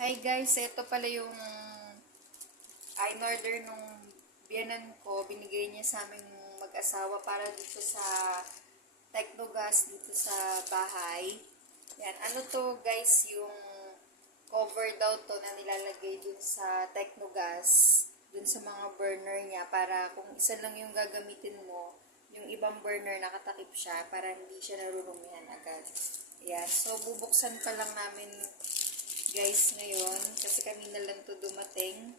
Hi guys, ito pala yung in-order nung biyanan ko. Binigay niya sa aming mag-asawa para dito sa Technogas dito sa bahay. Yan, ano to guys, yung cover daw to na nilalagay dun sa Technogas, dun sa mga burner niya para kung isa lang yung gagamitin mo, yung ibang burner nakatakip siya para hindi siya narurumihan agad. Yan, so bubuksan pa lang namin guys ngayon kasi kanina lang to dumating.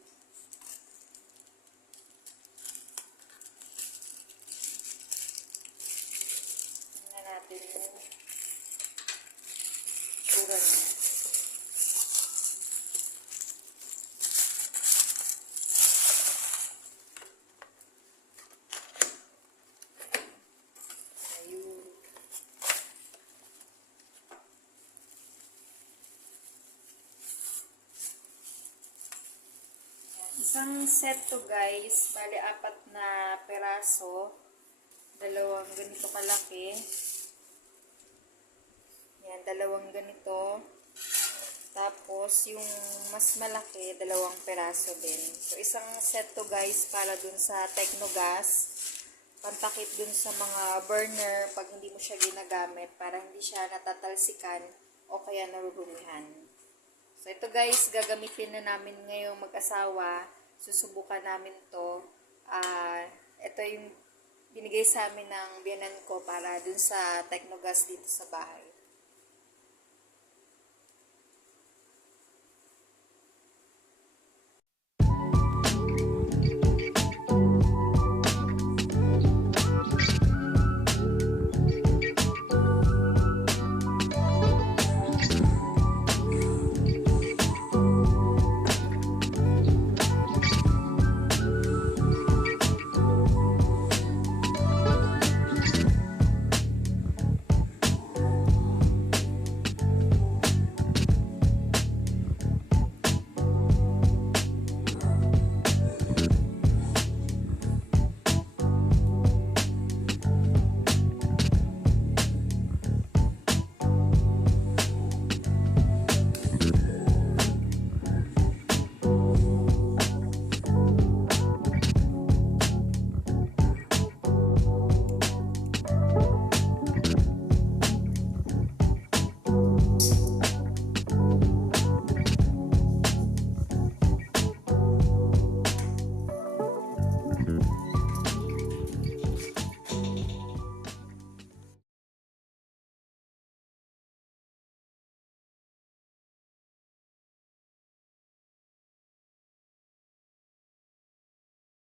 Tingnan natin yung tsura niya. Ayun. Isang set to guys, bali 4 na peraso, dalawang ganito kalaki, yan, dalawang ganito, tapos yung mas malaki, 2 peraso din. So isang set to guys para dun sa Technogas, pantakip dun sa mga burner pag hindi mo siya ginagamit para hindi siya natatalsikan o kaya narurumihan. So, ito guys, gagamitin na namin ngayong mag-asawa. Susubukan namin to. Ito yung binigay sa amin ng biyanan ko para dun sa Technogas dito sa bahay.